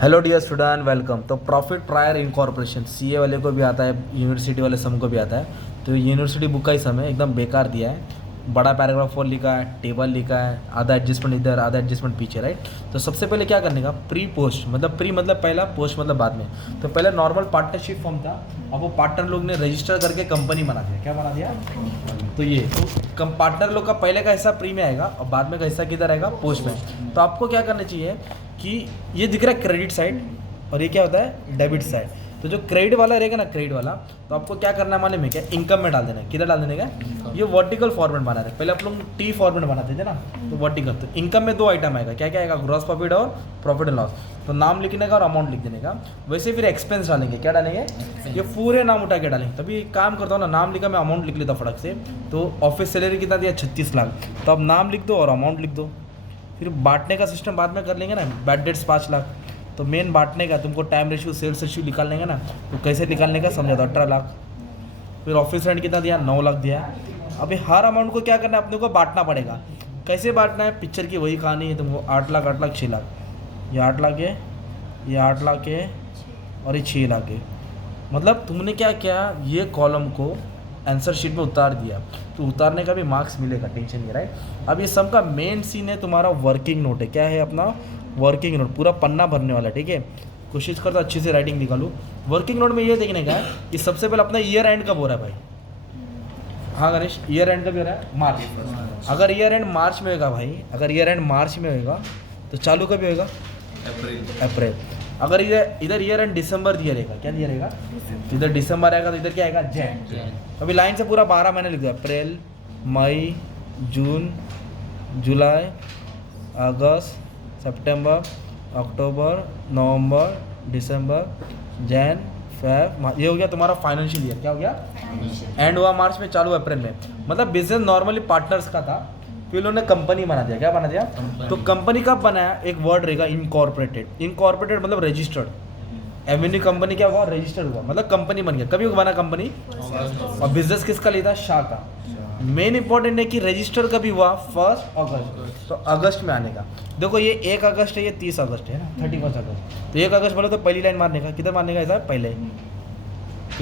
Hello dear student, welcome. तो profit prior incorporation CA वाले को भी आता है, यूनिवर्सिटी वाले सम को भी आता है। तो यूनिवर्सिटी बुक का ही सम है, एकदम बेकार दिया है। बड़ा पैराग्राफ 4 लिखा है, टेबल लिखा है, आधा एडजस्टमेंट इधर आधा एडजस्टमेंट पीछे, राइट। तो सबसे पहले क्या करने का, प्री पोस्ट मतलब प्री मतलब पहला, पोस्ट मतलब बाद में। तो पहले नॉर्मल पार्टनरशिप फॉर्म था, अब वो पार्टनर लोग ने रजिस्टर करके कंपनी बना दिया। क्या बना दिया? तो ये तो पार्टनर लोग का पहले का हिस्सा प्री में आएगा और बाद में का हिस्सा किधर आएगा? पोस्ट में। तो आपको क्या करना चाहिए कि ये दिख रहा है क्रेडिट साइड और ये क्या होता है? Debit side. तो जो क्रेडिट वाला रहेगा ना, क्रेडिट वाला, तो आपको क्या करना है मालूम है क्या? इनकम में डाल देना है। किधर डाल देने का? ये वर्टिकल फॉर्मेट बना रहे, पहले आप लोग टी फॉर्मेट बनाते थे ना, तो वर्टिकल। तो इनकम में दो आइटम आएगा, क्या क्या आएगा? ग्रॉस प्रॉफिट और प्रॉफिट एंड लॉस। तो नाम लिखने का और अमाउंट लिख देने का। वैसे फिर एक्सपेंस डालेंगे, क्या डालेंगे? ये पूरे नाम उठा के डालेंगे। तभी काम करता हूँ ना, नाम लिखा, मैं अमाउंट लिख लेता फटक से। तो ऑफिस सैलरी कितना दिया? 36 लाख। तो अब नाम लिख दो और अमाउंट लिख दो। फिर बांटने का सिस्टम बाद में कर लेंगे ना। Bad debts 5 lakh. तो मेन बांटने का तुमको टाइम रेशियो सेल्स रेशियो निकालने का ना, तो कैसे निकालने का समझा दो। 18 लाख। फिर ऑफिस रेंट कितना दिया? 9 लाख दिया। अभी हर अमाउंट को क्या करना है? अपने को बांटना पड़ेगा। कैसे बांटना है? पिक्चर की वही कहानी है तुमको। 8 लाख 8 लाख 6 लाख, ये 8 लाख है, ये 8 लाख है और ये 6 लाख है। मतलब तुमने क्या किया, ये कॉलम को आंसर शीट में उतार दिया। तो उतारने का भी मार्क्स मिलेगा, टेंशन नहीं, राइट। अब ये सम का मेन सीन है तुम्हारा वर्किंग नोट है। क्या है अपना? Working note. पूरा पन्ना भरने वाला, ठीक है। कोशिश करता अच्छे से राइटिंग निकालूँ। वर्किंग नोट में ये देखने का है कि सबसे पहले अपना ईयर एंड कब हो रहा है भाई? हाँ गणेश, ईयर एंड कब हो रहा है? मार्च। अगर ईयर एंड मार्च में होगा भाई, अगर ईयर एंड मार्च में होगा तो चालू कभी होगा? अप्रैल। अगर इधर ईयर एंड दिसंबर दिया रहेगा, क्या दिया रहेगा? इधर दिसंबर आएगा तो इधर क्या आएगा? जैन। अभी लाइन से पूरा 12 महीने लिख दिया। अप्रैल, मई, जून, जुलाई, अगस्त, सितंबर, अक्टूबर, नवंबर, दिसंबर, जैन, फेब। ये हो गया तुम्हारा फाइनेंशियल ईयर। क्या हो गया? एंड हुआ मार्च में, चालू अप्रैल में। मतलब बिजनेस नॉर्मली पार्टनर्स का था, फिर उन्होंने कंपनी बना दिया। क्या बना दिया? तो कंपनी कब बनाया? एक वर्ड रहेगा इनकॉर्पोरेटेड। इनकॉर्पोरेटेड मतलब रजिस्टर्ड। एवेन्यू कंपनी क्या हुआ? रजिस्टर्ड हुआ, मतलब कंपनी बन गया। कभी बना कंपनी? और बिजनेस किसका लिया था? शाह का। मेन इंपॉर्टेंट है कि रजिस्टर कभी हुआ? 1 अगस्त। तो अगस्त में आने का। देखो ये 1 अगस्त है, ये 30 अगस्त है ना, 31 अगस्त। तो 1 अगस्त बोले तो पहली लाइन मारने का। किधर मारने का? ऐसा पहले।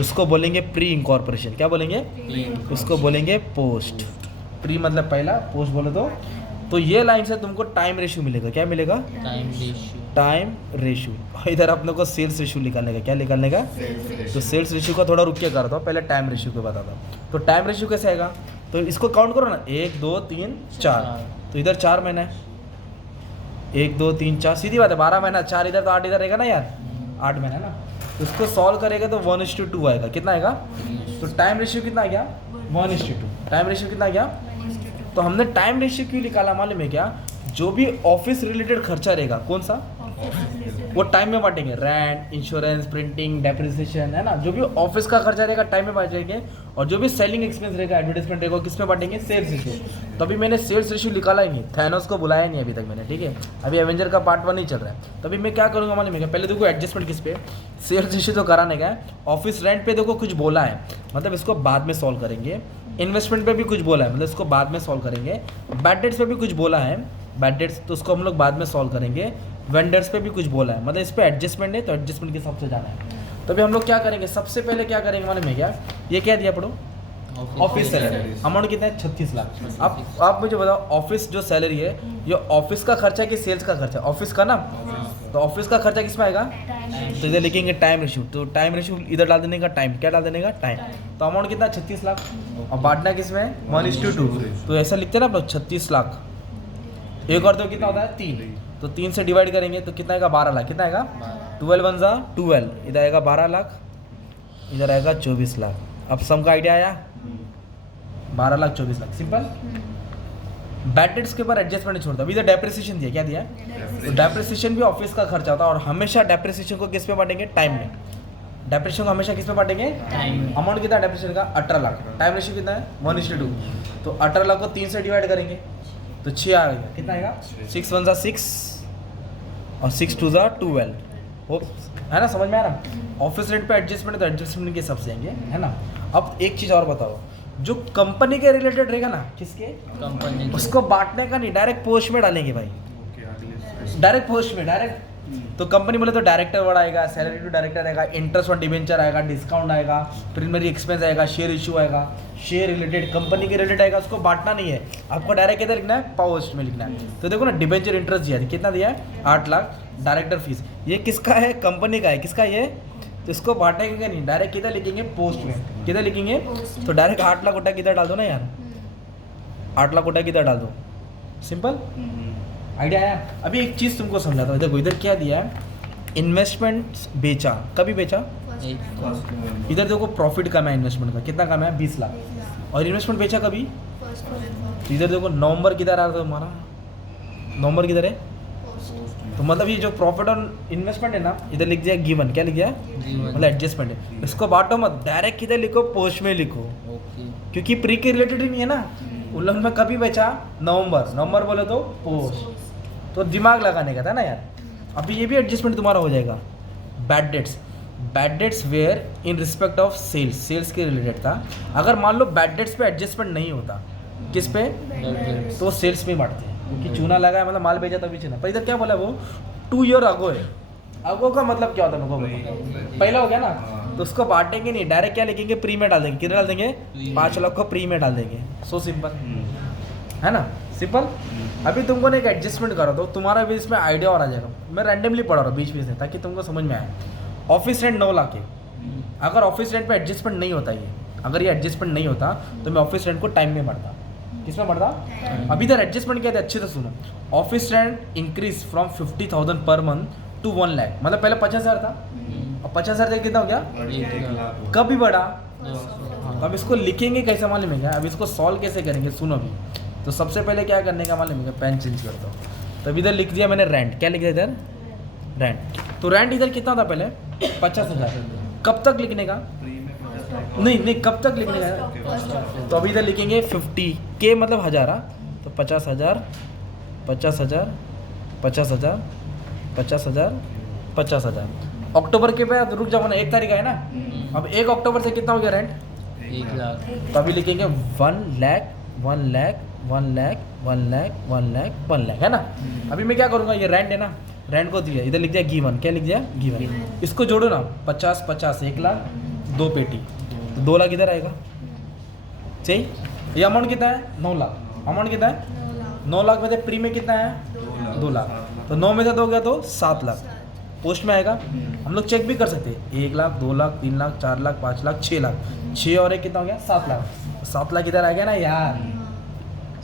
उसको बोलेंगे प्री इंकॉर्पोरेशन। क्या बोलेंगे? उसको बोलेंगे पोस्ट। प्री मतलब पहला, पोस्ट बोले तो ये लाइन से तुमको टाइम रेशियो मिलेगा। क्या मिलेगा? Time ratio. इधर अपने को सेल्स रेशियो निकालने का। क्या निकालने का? तो सेल्स रेशियो का थोड़ा रुक के करता हूँ, पहले टाइम रेशियो को बताता हूँ। तो टाइम रेशियो कैसे आएगा? तो इसको काउंट करो ना, 1 2 3 4। तो इधर 4 महीना है, 1 2 3 4, सीधी बात है। 12 महीना, 4 इधर तो 8 इधर रहेगा ना यार, 8 महीना ना। तो इसको सॉल्व करेगा तो 1:2 आएगा। कितना आएगा? तो टाइम रेशियो कितना आ गया? 1:2। टाइम रेशियो कितना आ गया? तो हमने टाइम रेशियो क्यों निकाला मालूम है क्या? जो भी ऑफिस रिलेटेड खर्चा रहेगा, कौन सा, वो टाइम में बांटेंगे। रेंट, इंश्योरेंस, प्रिंटिंग, डेप्रिसिएशन, है ना, जो भी ऑफिस का खर्चा रहेगा टाइम में बांटेंगे। और जो भी सेलिंग एक्सपेंस रहेगा, एडवर्टाइजमेंट रहेगा, किस में बांटेंगे? Sales ratio. तो अभी मैंने सेल्स रेशियो निकाला ही नहीं, थैनोस को बुलाया नहीं अभी तक मैंने, ठीक है। अभी एवेंजर का पार्ट 1 ही चल रहा है। तो अभी मैं क्या करूँगा मालूम है क्या? पहले देखो एडजस्टमेंट किस पे? सेल्स रेशियो तो कराने का है। ऑफिस रेंट पे देखो कुछ बोला है, मतलब इसको बाद में सॉल्व करेंगे। इन्वेस्टमेंट पे भी कुछ बोला है, मतलब इसको बाद में सॉल्व करेंगे। बैड डेट्स पे भी कुछ बोला है, बैड डेट्स, तो उसको हम लोग बाद में सॉल्व करेंगे। वेंडर्स पे भी कुछ बोला है, मतलब इस पे एडजस्टमेंट है, तो एडजस्टमेंट के हिसाब से जाना है। तो अभी हम लोग क्या करेंगे? सबसे पहले क्या करेंगे मालूम है क्या? ये क्या दिया पढ़ो? Office salary. अमाउंट कितना है? 36 लाख। आप मुझे बताओ, ऑफिस जो सैलरी है, ये ऑफिस का खर्चा है कि सेल्स का खर्चा? ऑफिस का ना। तो ऑफिस का खर्चा किस में आएगा? तो इधर लिखेंगे टाइम रेशियो। तो टाइम रेशियो इधर डाल देने का, टाइम। क्या डाल देने का? टाइम। तो अमाउंट कितना? 36 लाख। और बांटना किस में? 1:2। तो ऐसा लिखते हैं ना आप लोग, 36 लाख। एक और दो कितना होता है? 3। तो 3 से डिवाइड करेंगे तो कितना आएगा? 12 लाख। कितना आएगा? 12 1 जा 12। इधर आएगा 12 लाख, इधर आएगा 24 लाख। अब सम का आइडिया आया? 12 lakh 24 lakh, simple. Bad debts के ऊपर एडजस्टमेंट छोड़ता। अभी इधर डेप्रिसिएशन दिया। क्या दिया? तो डेप्रिसिएशन भी ऑफिस का खर्चा होता है। और हमेशा डेप्रिसिएशन को किस पे बांटेंगे? टाइम में। डेप्रिसिएशन को हमेशा किस में बांटेंगे? अमाउंट कितना है डेप्रिसिएशन का? 18 लाख। टाइम रेशियो कितना है? 1:2। तो 18 लाख को 3 से डिवाइड करेंगे तो 6 आ गया। कितना आएगा? 6 1 जा 6 और 6 2 जा 12। वो है ना, समझ में आ रहा? ऑफिस रेंट पे एडजस्टमेंट, तो एडजस्टमेंट के हिसाब से आएंगे, है ना। अब एक चीज़ और बताओ, जो कंपनी के रिलेटेड रहेगा ना, किसके? कंपनी, उसको बांटने का नहीं, डायरेक्ट पोस्ट में डालेंगे भाई। डायरेक्ट पोस्ट में, डायरेक्ट तो कंपनी बोले तो डायरेक्टर वर्ड आएगा, सैलरी टू डायरेक्टर आएगा, इंटरेस्ट ऑन डिवेंचर आएगा, डिस्काउंट आएगा, प्रीमियरी एक्सपेंस आएगा, शेयर इशू आएगा, शेयर रिलेटेड कंपनी के रिलेटेड आएगा। उसको बांटना नहीं है, आपको डायरेक्ट किधर लिखना है, पोस्ट में लिखना है। तो देखो ना, डिवेंचर इंटरेस्ट दिया है, कितना दिया है 8 लाख, डायरेक्टर फीस ये किसका है, कंपनी का है, किसका ये, तो इसको बांटेंगे नहीं, डायरेक्ट किधर लिखेंगे, पोस्ट में। किधर लिखेंगे, तो डायरेक्ट 8 लाख उठा किधर डाल दो ना यार, 8 लाख उठा किधर डाल दो, सिंपल आइडिया आया। अभी एक चीज़ तुमको समझाता हूँ, देखो इधर क्या दिया है, इन्वेस्टमेंट बेचा, कभी बेचा, इधर देखो प्रॉफिट कम है इन्वेस्टमेंट का, कितना कम है 20 लाख, और इन्वेस्टमेंट बेचा कभी, तो इधर देखो नवंबर किधर आ रहा था तुम्हारा, नवंबर किधर है, तो मतलब ये जो प्रॉफिट और इन्वेस्टमेंट है ना, इधर लिख दिया गिवन, क्या लिख दिया, मतलब एडजस्टमेंट है। इसको बांटो मत, डायरेक्ट किधर लिखो, पोस्ट में लिखो, क्योंकि प्री के रिलेटेड ही नहीं है ना। उल्लंघन में कभी बेचा, नवंबर बोले तो पोस्ट, तो दिमाग लगाने का था ना यार। अभी ये भी एडजस्टमेंट तुम्हारा हो जाएगा। Bad debts were in respect of sales के रिलेटेड था। अगर मान लो बैड डेट्स पे एडजस्टमेंट नहीं होता, किस पे, तो सेल्स में बांटते हैं, क्योंकि चूना लगा है मतलब माल बेचा तभी चूना। पर इधर क्या बोला वो, 2 ईयर अगो है, अगो का मतलब क्या होता है मेरे, पहला हो गया ना, तो उसको बांटेंगे नहीं, डायरेक्ट क्या लिखेंगे, प्री में डाल देंगे, किधर डाल देंगे, 5 लाख को प्री में डाल देंगे। सो सिंपल है ना, सिंपल। अभी तुमको एक एडजस्टमेंट करो तो तुम्हारा भी इसमें आइडिया और आ जाएगा। मैं रैंडमली पढ़ा रहा हूँ बीच में, ताकि तुमको समझ में आए। ऑफिस रेंट 9 लाख है, अगर ऑफिस रेंट पे एडजस्टमेंट नहीं होता, ये अगर ये एडजस्टमेंट नहीं होता तो मैं ऑफिस रेंट को टाइम में बढ़ता, किसमें बढ़ता, अभी इधर एडजस्टमेंट क्या था, अच्छे से सुनो। Office rent increase from 50,000 per month to 1 lakh, मतलब पहले 50,000 था, और 50,000 से कितना हो गया, कभी बढ़ा। अब इसको लिखेंगे कैसे मालूम है क्या, अब इसको सॉल्व कैसे करेंगे, सुनो अभी। तो सबसे पहले क्या करने का मालूम है, पेन चेंज करता हूँ। तो इधर लिख दिया मैंने रेंट, क्या लिख दिया इधर, रेंट। तो रेंट इधर कितना था पहले, 50,000। कब तक लिखने का, नहीं कब तक लिखने का, तो अभी इधर लिखेंगे 50 के मतलब 1000, तो 50,000 50,000 50,000 50,000 50,000। अक्टूबर के बाद रुक जाओ ना, 1 तारीख है ना, अब 1 अक्टूबर से कितना हो गया रेंट, 1 लाख। तो अभी लिखेंगे 1 लाख 1 लाख 1 लाख 1 लाख 1 लाख 1 लाख, है ना। अभी मैं क्या करूँगा, ये रेंट है ना, रेंट को दिया, इधर लिख दिया गिवन, क्या लिख दिया, गिवन। इसको जोड़ो ना, 50 50 1 लाख, 2 पेटी, तो 2 लाख इधर आएगा, सही। ये अमाउंट कितना है, 9 लाख। अमाउंट कितना है, 9 लाख में से प्री में कितना है, 2 लाख, तो 9 में से 2 गया तो 7 लाख पोस्ट में आएगा। हम लोग चेक भी कर सकते हैं, 1 लाख 2 लाख 3 लाख 4 लाख 5 लाख 6 लाख, 6 और 1 कितना हो गया, 7 लाख। 7 लाख इधर आ गया ना यार,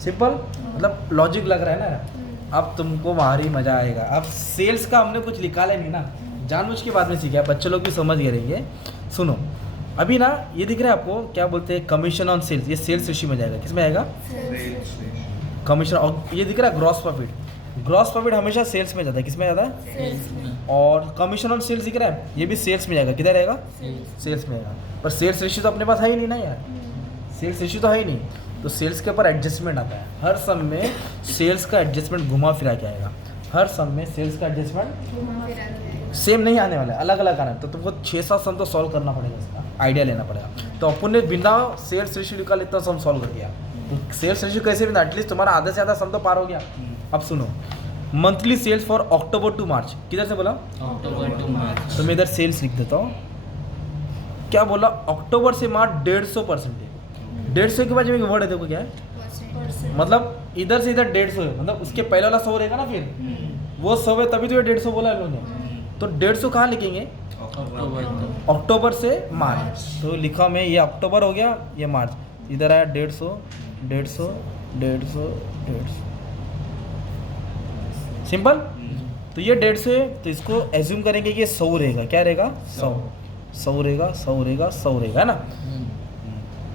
सिंपल, मतलब लॉजिक लग रहा है ना। अब तुमको भारी मजा आएगा। अब सेल्स का हमने कुछ निकाला नहीं ना, जानबूझ के बाद में सीखा है, बच्चे लोग भी समझ गए रहेंगे। सुनो अभी ना, ये दिख रहा है आपको, क्या बोलते हैं, कमीशन ऑन सेल्स, ये सेल्स रेशियो में जाएगा, किसमें आएगा, कमीशन। और ये दिख रहा है ग्रॉस प्रॉफिट, ग्रॉस प्रॉफिट हमेशा सेल्स में जाता है, किसमें जाता है, और कमीशन ऑन सेल्स दिख रहा है, ये भी सेल्स में जाएगा, किधर आएगा, सेल्स में आएगा। पर सेल्स रेशियो तो अपने पास है ही नहीं ना यार, सेल्स रेशियो तो है ही नहीं, तो सेल्स के ऊपर एडजस्टमेंट आता है। हर सम में सेल्स का एडजस्टमेंट घुमा फिरा के आएगा, हर सम में सेल्स का एडजस्टमेंट सेम नहीं आने वाला है, अलग अलग आना है। तो तुमको 6-7 सम तो सॉल्व करना पड़ेगा, इसका आइडिया लेना पड़ेगा। तो अपन ने बिना सेल्स रेशियो निकाल इतना सम सॉल्व कर दिया, तो सेल्स रेशियो कैसे भी, एटलीस्ट तुम्हारा आधे से ज़्यादा सम तो पार हो गया। अब सुनो, monthly sales for October to March, किधर से बोला, अक्टूबर टू मार्च, तो मैं इधर सेल्स लिख देता हूँ। क्या बोला, अक्टूबर से मार्च 150% है। 150 के बाद जो एक वर्ड है, देखो क्या है, मतलब इधर से इधर 150 है, मतलब उसके पहले वाला 100 रहेगा ना, फिर वो 100 है, तभी तो ये 150 बोला है उन्होंने। तो 150 कहाँ लिखेंगे, अक्टूबर से मार्च। तो लिखा मैं, ये अक्टूबर हो गया, ये मार्च, इधर आया 150 150 150 150, सिंपल। तो ये 150 है, तो इसको एज्यूम करेंगे कि ये 100 रहेगा, क्या रहेगा, 100 रहेगा, 100 रहेगा, 100 रहेगा, है ना,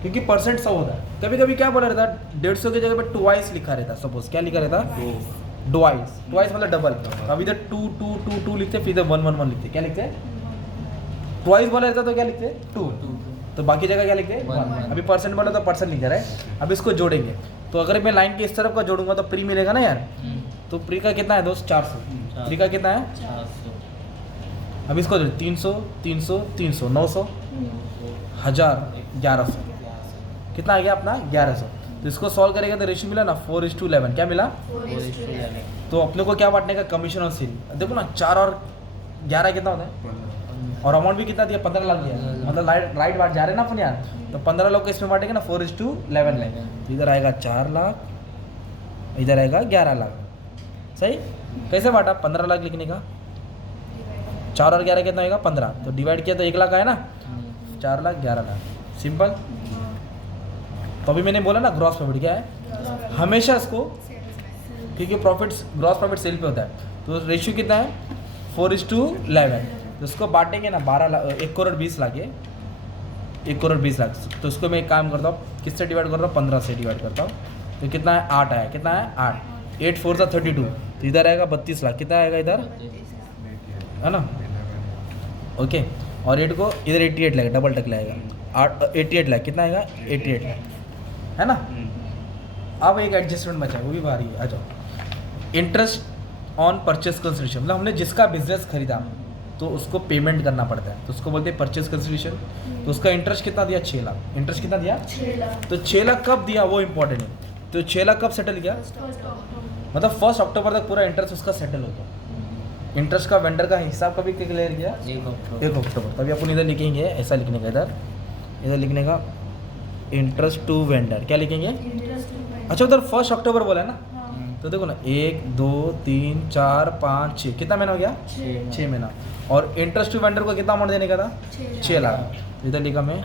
क्योंकि परसेंट 100 होता है। कभी कभी क्या बोला रहता है, 150 की जगह पे ट्वाइस लिखा रहता है, सपोज क्या लिखा रहता है, ट्वाइस मतलब डबल। तो अब इधर 2 2 2 2 लिखते, फिर इधर 1 1 1 लिखते, क्या लिखते हैं, ट्वाइस बोला रहता तो क्या लिखते, 2, तो बाकी जगह क्या लिखते, 1। अभी परसेंट बोला तो परसेंट लिख रहा है। अब इसको जोड़ेंगे, तो अगर मैं लाइन के इस तरफ का जोड़ूंगा तो प्री मिलेगा ना यार, तो प्री का कितना है दोस्त, 400, प्री का कितना है 400। अब इसको 300 300 300 900 1000 1100, कितना आ गया अपना 1100। तो इसको सॉल्व करेगा तो रेशियो मिला ना 4:11, क्या मिला? 4:11. तो अपने को क्या बांटने का? कमीशन और सेल। देखो ना 4 और 11 कितना होता है? और अमाउंट भी कितना दिया? 15 लाख दिया, मतलब राइट बांट जा रहे हैं ना अपन यार। तो 15 लोग को इसमें बांटेंगे ना 4:11 में। तो इधर आएगा 4 लाख, इधर आएगा 11 लाख। सही? कैसे बांटा? 15 लाख लिखने का, 4 और 11 कितना होगा? 15। तो डिवाइड किया तो 1 लाख आया ना, 4 लाख 11 लाख। सिंपल। तो अभी मैंने बोला ना ग्रॉस प्रॉफिट क्या है? हमेशा इसको, क्योंकि प्रॉफिट ग्रॉस प्रॉफिट सेल पे होता है, तो रेशियो कितना है? 4:11। तो इसको बांटेंगे ना 12 लाख, 1 करोड़ 20 लाख है, 1 करोड़ 20 लाख। तो इसको मैं एक काम करता हूँ, किससे डिवाइड कर रहा हूँ? 15 से डिवाइड करता हूँ। तो कितना है? 8 आया। कितना है? 8। 8 4 32। तो इधर आएगा 32 लाख। कितना आएगा इधर? है ना? ओके। और 8 को इधर 88 लाख, डबल टक लाएगा। 88 लाख। कितना आएगा? 88 लाख, है ना? अब एक एडजस्टमेंट बचा, वो भी भारी है। आ जाओ। इंटरेस्ट ऑन परचेस कंसिडरेशन, मतलब हमने जिसका बिजनेस खरीदा तो उसको पेमेंट करना पड़ता है, तो उसको बोलते हैं परचेस कंसिडरेशन। तो उसका इंटरेस्ट कितना दिया? 6 लाख। इंटरेस्ट कितना दिया? 6 लाख। तो 6 लाख कब दिया वो इंपॉर्टेंट है। तो 6 लाख कब सेटल किया? मतलब 1 अक्टूबर तक पूरा इंटरेस्ट उसका सेटल हो गया। इंटरेस्ट का वेंडर का हिसाब कभी क्लियर किया? 1 अक्टूबर। तभी अपन इधर लिखेंगे, ऐसा लिखने का, इधर लिखने का इंटरेस्ट टू वेंडर। क्या लिखेंगे? अच्छा, उधर 1 अक्टूबर बोला है ना, तो देखो ना 1 2 3 4 5 6, कितना महीना हो गया? 6 महीना। और इंटरेस्ट टू वेंडर को कितना अमाउंट देने का था? 6 लाख। इधर लिखा मैं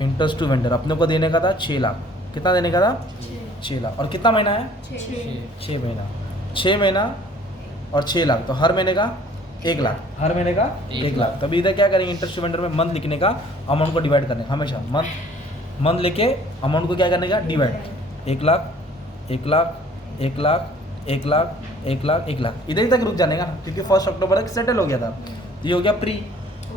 इंटरेस्ट टू वेंडर अपने को देने का था 6 लाख। कितना देने का था? 6 लाख। और कितना महीना है? 6 महीना। 6 महीना और 6 लाख, तो हर महीने का 1 लाख, हर महीने का 1 लाख। तभी इधर क्या करेंगे? इंटरेस्ट टू वेंडर में मंथ लिखने का, अमाउंट को डिवाइड करने का। हमेशा मंथ लेके अमाउंट को क्या करने का? डिवाइड। 1 लाख 1 लाख 1 लाख 1 लाख 1 लाख 1 लाख, इधर ही तक रुक जाने का, क्योंकि 1 अक्टूबर तक सेटल हो गया था। तो ये हो गया प्री।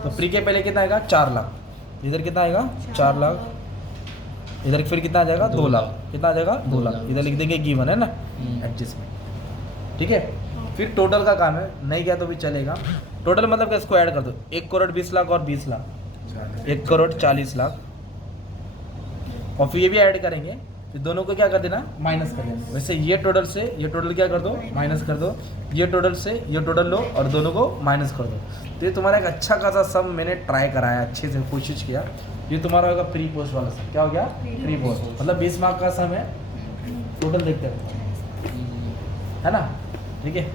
तो प्री के पहले कितना आएगा? 4 लाख। इधर कितना आएगा? 4 लाख। इधर फिर कितना आ जाएगा? 2 लाख। कितना आ जाएगा? 2 लाख। इधर लिख देंगे गिवन, है ना, एडजस्टमेंट। ठीक है। फिर टोटल का काम है, नहीं किया तो भी चलेगा। टोटल मतलब इसको ऐड कर दो, 1 करोड़ 20 लाख और 20 लाख, 1 करोड़ 40 लाख। और फिर ये भी ऐड करेंगे, फिर दोनों को क्या कर देना? माइनस कर देना। वैसे ये टोटल से ये टोटल क्या कर दो? माइनस कर दो। ये टोटल से ये टोटल लो और दोनों को माइनस कर दो। तो ये तुम्हारा एक अच्छा खासा सम मैंने ट्राई कराया, अच्छे से कोशिश किया। ये तुम्हारा होगा प्री पोस्ट वाला सम। क्या हो गया? प्री पोस्ट, मतलब 20 मार्क का सम है। टोटल देखते हैं, है ना? ठीक है।